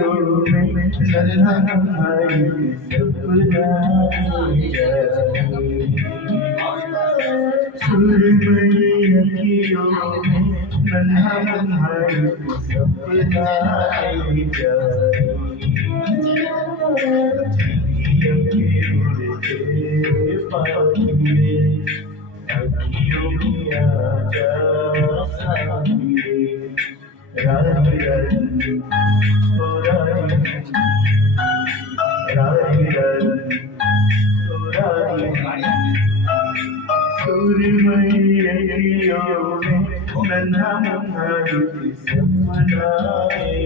अखियों में नन्हा भाई सपना जाए। सुरमई अखियों में नन्हा भाई सपना जाए। उड़ते पाखिरे अखियों में आजा साथी राही राही ओ राही राही राही ओ राही सुरमई अखियों में नन्हा भाई सपना जाए।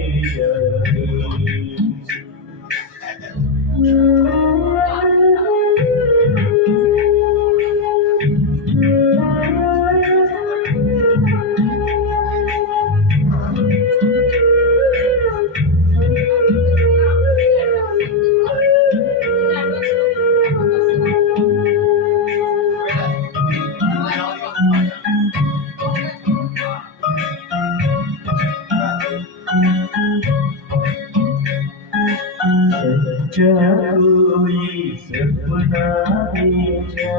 सच्चा कोई सपना दे जा,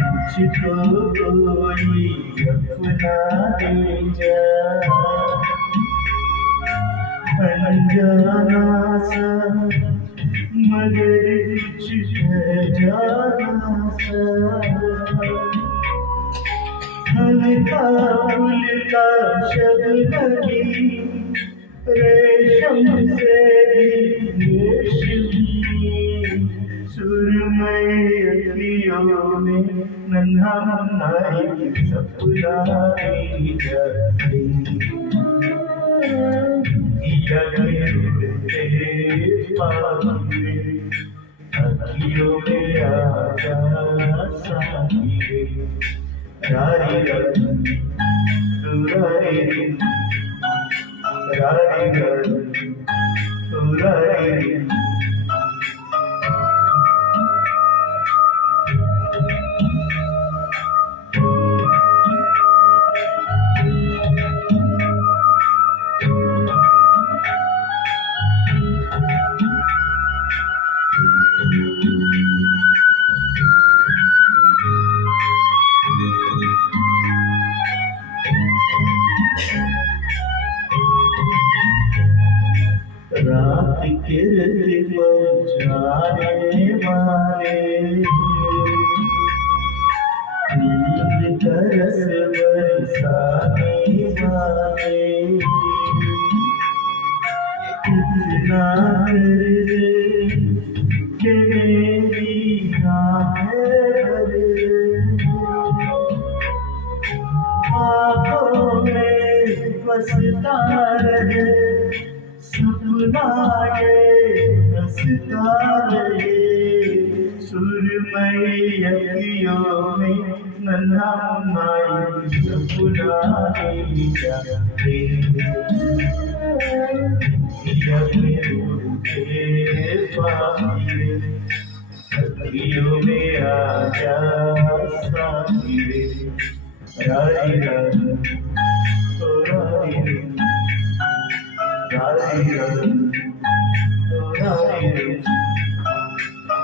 मुझको कोई अपना दे जा। अनजाना सा मगर कुछ है जाना सा, हल्का फुल्का शबनमी रेशम से रेशमी। सुरमई अखियों में नन्हा भाई सपना जाए। उड़ते पाखिरे अखियों में आजा साथी रारी रारी तू रारी रारी रारी तू रारी। रात के जाने वाले नींद तरस बरसाने वाले इतना कर दे कि मेरी आँखें आँखों में बसता रहे सपना ये हंसता रहे। सुरमई अखियों में नन्हा भाई सपना जाए। उड़ते पाखिरे अखियों में आजा साथी रारी रारी ओ रारी रारी रारी रारी।